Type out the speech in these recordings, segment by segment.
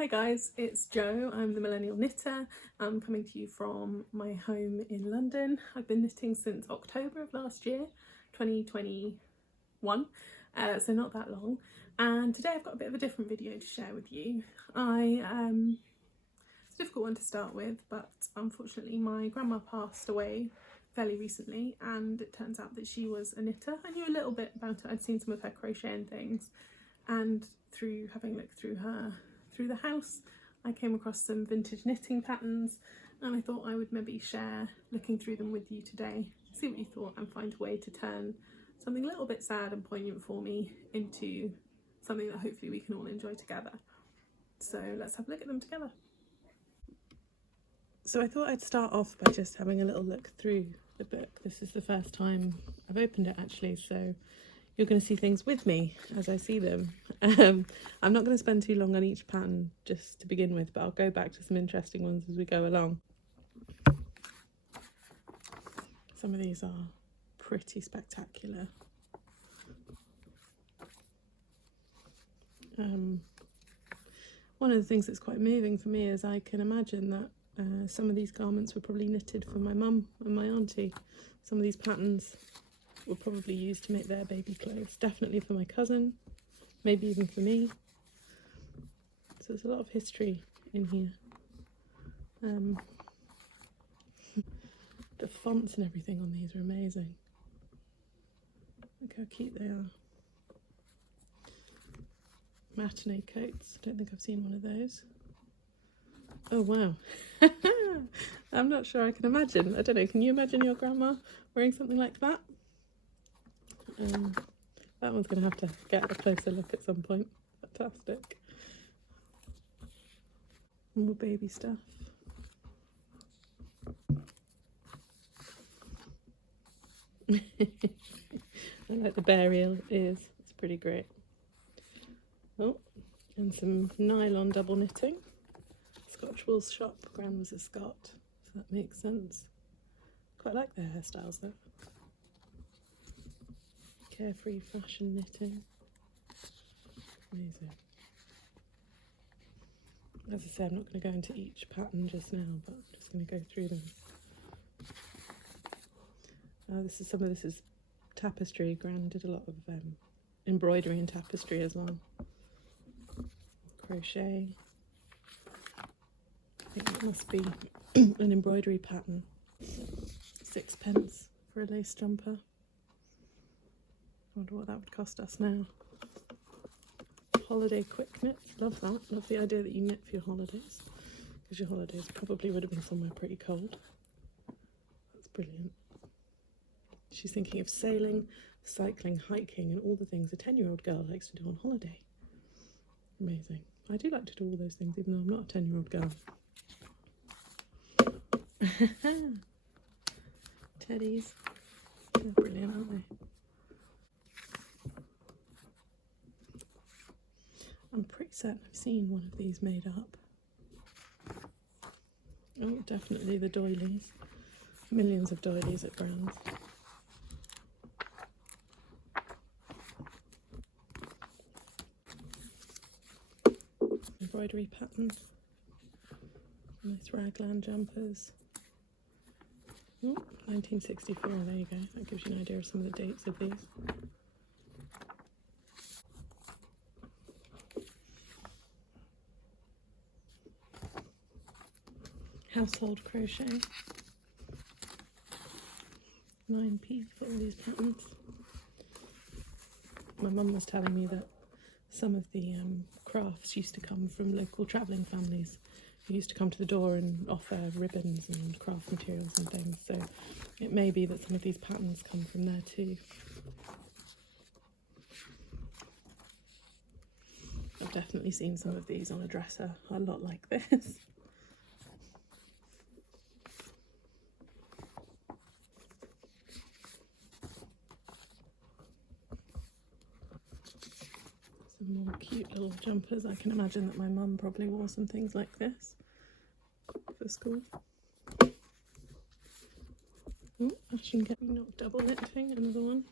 Hi guys, it's Jo. I'm the Millennial Knitter. I'm coming to you from my home in London. I've been knitting since October of last year, 2021, so not that long. And today I've got a bit of a different video to share with you. It's a difficult one to start with, but unfortunately my grandma passed away fairly recently, and it turns out that she was a knitter. I knew a little bit about it. I'd seen some of her crochet and things, and through having looked through the house, I came across some vintage knitting patterns, and I thought I would maybe share looking through them with you today, see what you thought, and find a way to turn something a little bit sad and poignant for me into something that hopefully we can all enjoy together. So let's have a look at them together. So I thought I'd start off by just having a little look through the book. This is the first time I've opened it actually, so you're going to see things with me as I see them. I'm not going to spend too long on each pattern just to begin with, but I'll go back to some interesting ones as we go along. Some of these are pretty spectacular. One of the things that's quite moving for me is I can imagine that some of these garments were probably knitted for my mum and my auntie. Some of these patterns were probably used to make their baby clothes. Definitely for my cousin, maybe even for me. So there's a lot of history in here. The fonts and everything on these are amazing. Look how cute they are. Matinee coats. I don't think I've seen one of those. Oh wow. I'm not sure I can imagine. I don't know, can you imagine your grandma wearing something like that? That one's going to have to get a closer look at some point. Fantastic. More baby stuff. I like the burial ears, it's pretty great. Oh, and some nylon double knitting. Scotch wool shop, Gran was a Scot, so that makes sense. Quite like their hairstyles though. Carefree fashion knitting. Amazing. As I said, I'm not going to go into each pattern just now, but I'm just going to go through them. Some of this is tapestry. Gran did a lot of embroidery and tapestry as well. Crochet. I think it must be an embroidery pattern. 6p for a lace jumper. I wonder what that would cost us now. Holiday quick knits, love that. Love the idea that you knit for your holidays, because your holidays probably would have been somewhere pretty cold. That's brilliant. She's thinking of sailing, cycling, hiking, and all the things a 10-year-old girl likes to do on holiday. Amazing. I do like to do all those things, even though I'm not a 10-year-old girl. Teddies. They're brilliant, aren't they? I'm pretty certain I've seen one of these made up. Oh, definitely the doilies. Millions of doilies at Gran's. Embroidery patterns. Nice raglan jumpers. Oh, 1964, there you go. That gives you an idea of some of the dates of these. Household crochet. 9p for all these patterns. My mum was telling me that some of the crafts used to come from local travelling families who used to come to the door and offer ribbons and craft materials and things, so it may be that some of these patterns come from there too. I've definitely seen some of these on a dresser, a lot like this. Some more cute little jumpers. I can imagine that my mum probably wore some things like this for school. Oh, fashion getting not double knitting, another one.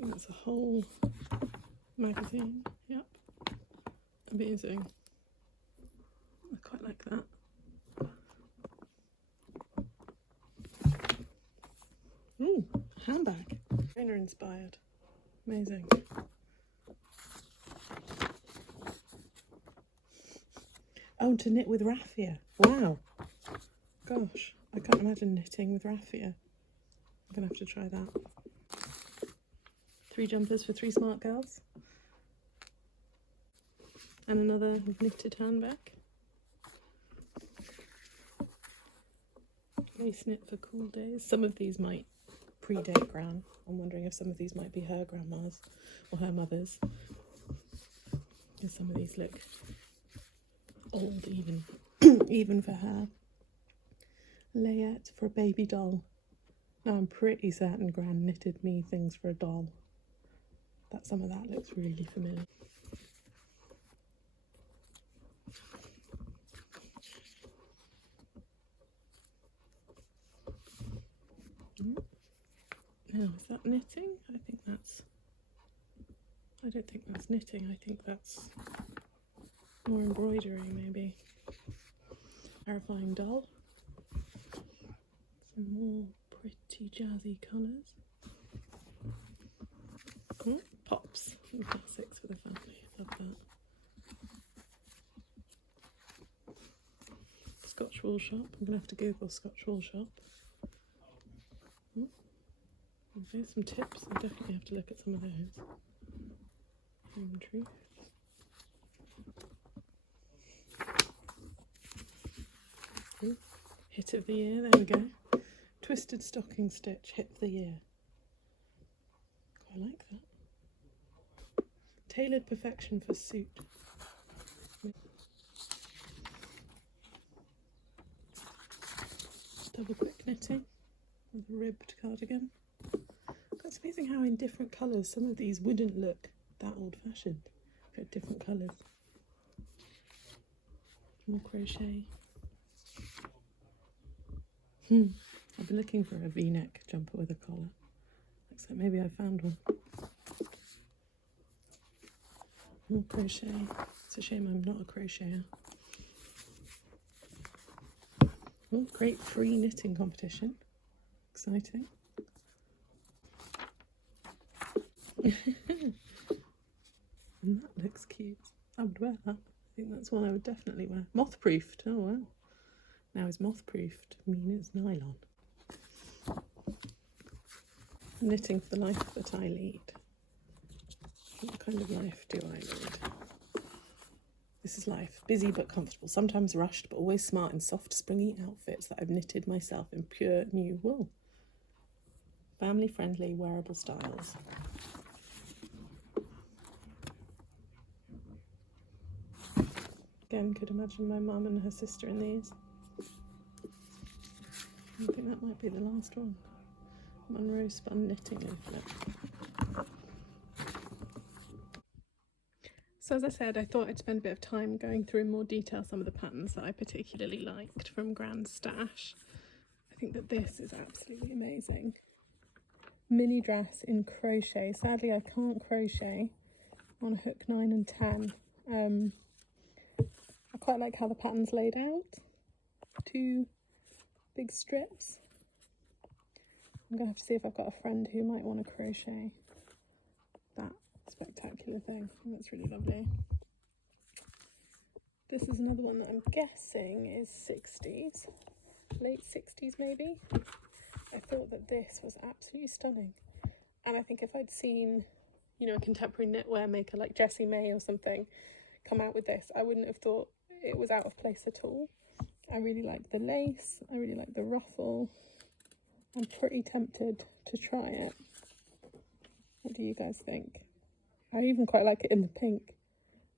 think that's a whole magazine. Yep. Amazing. I quite like that. Ooh, handbag. Trainer inspired. Amazing. Oh, to knit with raffia. Wow. Gosh, I can't imagine knitting with raffia. I'm going to have to try that. 3 jumpers for 3 smart girls. And another knitted handbag. Lace knit for cool days. Some of these might predate Gran. I'm wondering if some of these might be her grandma's or her mother's. Because some of these look old even, even for her. Layette for a baby doll. Now I'm pretty certain Gran knitted me things for a doll. That some of that looks really familiar. Now, is that knitting? I don't think that's knitting. I think that's more embroidery, maybe. Terrifying doll. Some more pretty jazzy colours. Pops and classics for the family. Love that. Scotch wool shop. I'm going to have to Google Scotch wool shop. Okay, some tips. I definitely have to look at some of those. Home truth. Ooh, hit of the year. There we go. Twisted stocking stitch. Hit of the year. Quite like that. Tailored perfection for suit. Double quick knitting with a ribbed cardigan. It's amazing how in different colours some of these wouldn't look that old-fashioned. Got different colours. More crochet. I've been looking for a V-neck jumper with a collar. Looks like maybe I found one. More crochet. It's a shame I'm not a crocheter. Oh, great free knitting competition. Exciting. And that looks cute. I would wear that. I think that's one I would definitely wear. Moth-proofed. Oh wow. Now is moth-proofed mean it's nylon? Knitting for the life that I lead. What kind of life do I lead? This is life. Busy but comfortable. Sometimes rushed but always smart in soft springy outfits that I've knitted myself in pure new wool. Family friendly wearable styles. Again, could imagine my mum and her sister in these. I think that might be the last one. Monroe spun knitting leaflet. So as I said, I thought I'd spend a bit of time going through in more detail some of the patterns that I particularly liked from Gran's stash. I think that this is absolutely amazing. Mini dress in crochet. Sadly, I can't crochet on hook 9 and 10. I quite like how the pattern's laid out. 2 big strips. I'm going to have to see if I've got a friend who might want to crochet that spectacular thing. I think that's really lovely. This is another one that I'm guessing is 60s. Late 60s maybe. I thought that this was absolutely stunning. And I think if I'd seen, you know, a contemporary knitwear maker like Jessie May or something come out with this, I wouldn't have thought it was out of place at all. I really like the lace, I really like the ruffle. I'm pretty tempted to try it. What do you guys think? I even quite like it in the pink.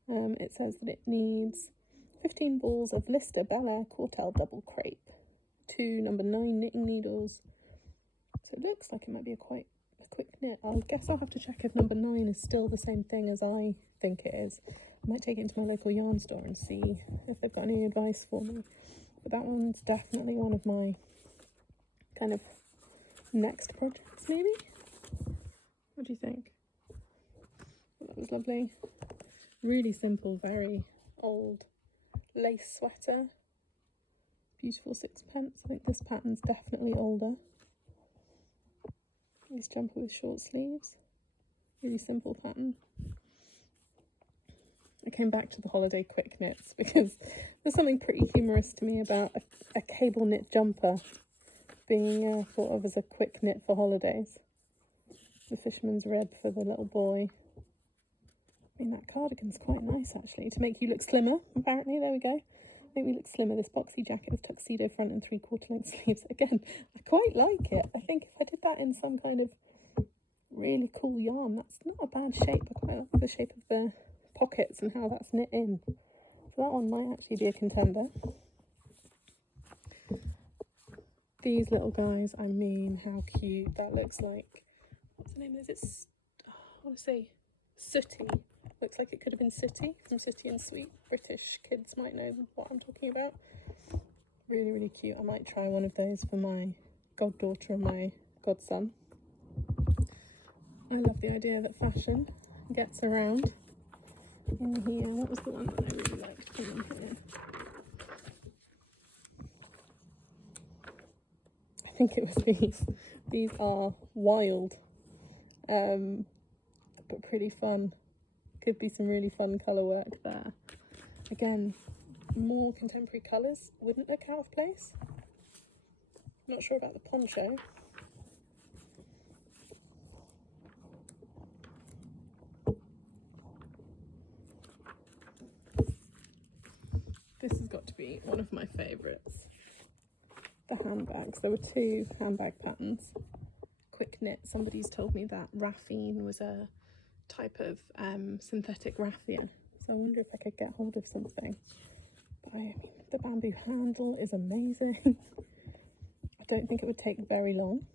It says that it needs 15 balls of Lister Bel Air Quartel double crepe, 2 number 9 knitting needles. So it looks like it might be a quick knit. I guess I'll have to check if number 9 is still the same thing as I think it is. I might take it into my local yarn store and see if they've got any advice for me. But that one's definitely one of my kind of next projects, maybe? What do you think? lovely. Really simple, very old lace sweater. Beautiful sixpence. I think this pattern's definitely older. This jumper with short sleeves. Really simple pattern. I came back to the holiday quick knits because there's something pretty humorous to me about a cable knit jumper being thought of as a quick knit for holidays. The fisherman's rib for the little boy. I mean, that cardigan's quite nice actually, to make you look slimmer, apparently. There we go. Make me look slimmer. This boxy jacket with tuxedo front and 3/4 length sleeves. Again, I quite like it. I think if I did that in some kind of really cool yarn, that's not a bad shape. I quite like the shape of the pockets and how that's knit in. So that one might actually be a contender. These little guys, I mean, how cute. That looks like, what's the name of this? I want to say Sooty. Looks like it could have been Sooty from Sooty and Sweet. British kids might know what I'm talking about. Really, really cute. I might try one of those for my goddaughter and my godson. I love the idea that fashion gets around. In here, what was the one that I really liked? Come on here. I think it was these. These are wild, but pretty fun. Could be some really fun colour work there. Again, more contemporary colours wouldn't look out of place. Not sure about the poncho. This has got to be one of my favourites. The handbags. There were two handbag patterns. Quick knit. Somebody's told me that raffine was a type of synthetic raffia. So I wonder if I could get hold of something. But I mean, the bamboo handle is amazing. I don't think it would take very long.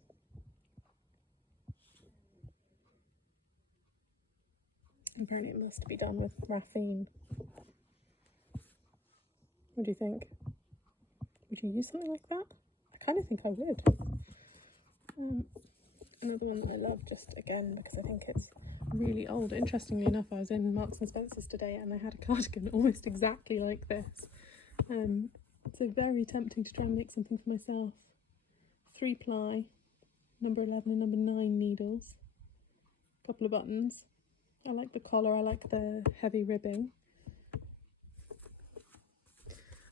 Apparently it must be done with raffine. What do you think? Would you use something like that? I kind of think I would. Another one that I love, just again because I think it's really old. Interestingly enough, I was in Marks and Spencer's today and they had a cardigan almost exactly like this. So very tempting to try and make something for myself. 3-ply, number 11 and number 9 needles. A couple of buttons. I like the collar, I like the heavy ribbing.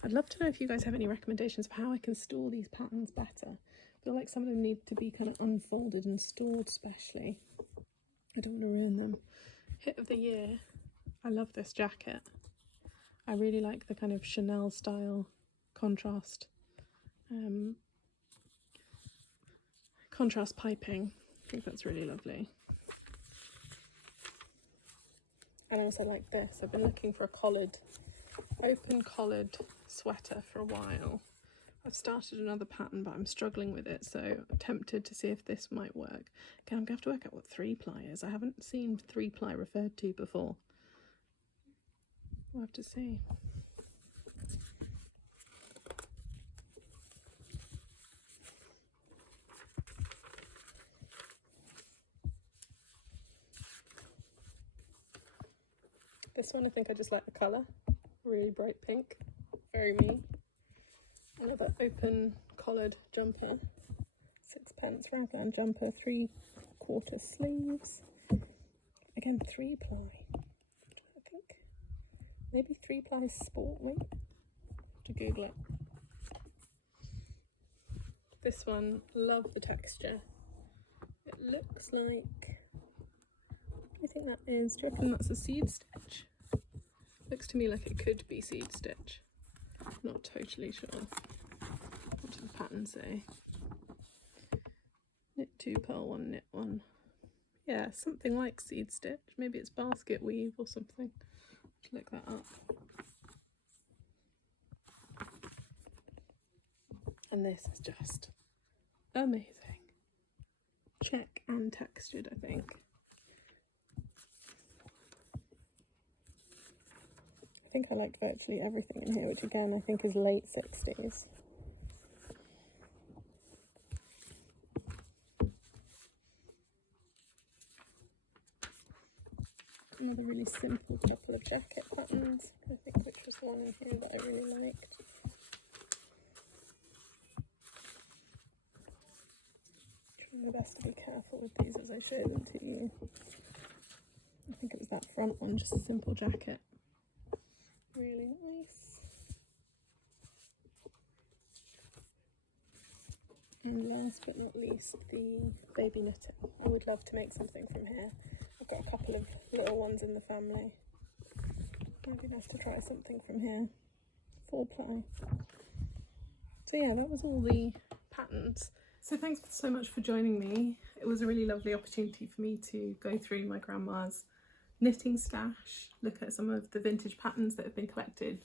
I'd love to know if you guys have any recommendations for how I can store these patterns better. I feel like some of them need to be kind of unfolded and stored specially. I don't want to ruin them. Hit of the year. I love this jacket. I really like the kind of Chanel style contrast. Contrast piping. I think that's really lovely. And I also like this. I've been looking for a collared, open collared sweater for a while. I've started another pattern, but I'm struggling with it, so I'm tempted to see if this might work. Again, I'm going to have to work out what 3-ply is. I haven't seen 3-ply referred to before. We'll have to see. This one, I think I just like the colour. Really bright pink. Very me. Another open collared jumper. 6pence raglan jumper, 3/4 sleeves. Again, 3-ply. I think maybe 3-ply sport, maybe. To Google it. This one, love the texture. It looks like, what do you think that is? Do you reckon that's a seed stitch? Looks to me like it could be seed stitch. Not totally sure. What does the pattern say? Knit 2, purl 1, knit 1. Yeah, something like seed stitch. Maybe it's basket weave or something. Let's look that up. And this is just amazing. Check and textured, I think. I think I like virtually everything in here, which again I think is late 60s. Another really simple couple of jacket patterns. I think which was the one in here that I really liked. Trying my best to be careful with these as I show them to you. I think it was that front one, just a simple jacket. Really nice. And last but not least, the baby knitting. I would love to make something from here. I've got a couple of little ones in the family. Maybe I'll have to try something from here. 4-ply. So yeah, that was all the patterns. So thanks so much for joining me. It was a really lovely opportunity for me to go through my grandma's knitting stash, look at some of the vintage patterns that have been collected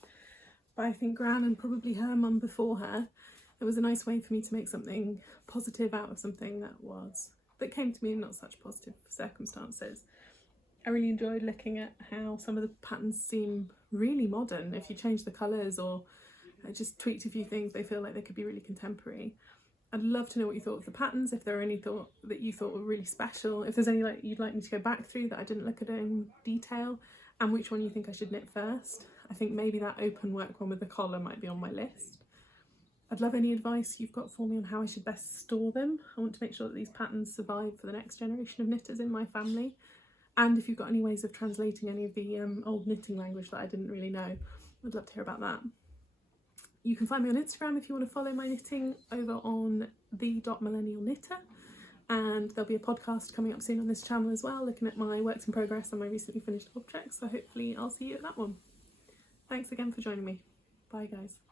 by I think Gran and probably her mum before her. It was a nice way for me to make something positive out of something that came to me in not such positive circumstances. I really enjoyed looking at how some of the patterns seem really modern. If you change the colours or just tweaked a few things, they feel like they could be really contemporary. I'd love to know what you thought of the patterns, if there are any that you thought were really special, if there's any you'd like me to go back through that I didn't look at in detail, and which one you think I should knit first. I think maybe that open work one with the collar might be on my list. I'd love any advice you've got for me on how I should best store them. I want to make sure that these patterns survive for the next generation of knitters in my family. And if you've got any ways of translating any of the old knitting language that I didn't really know, I'd love to hear about that. You can find me on Instagram if you want to follow my knitting over on the.millennialknitter, and there'll be a podcast coming up soon on this channel as well, looking at my works in progress and my recently finished objects, so hopefully I'll see you at that one. Thanks again for joining me. Bye guys.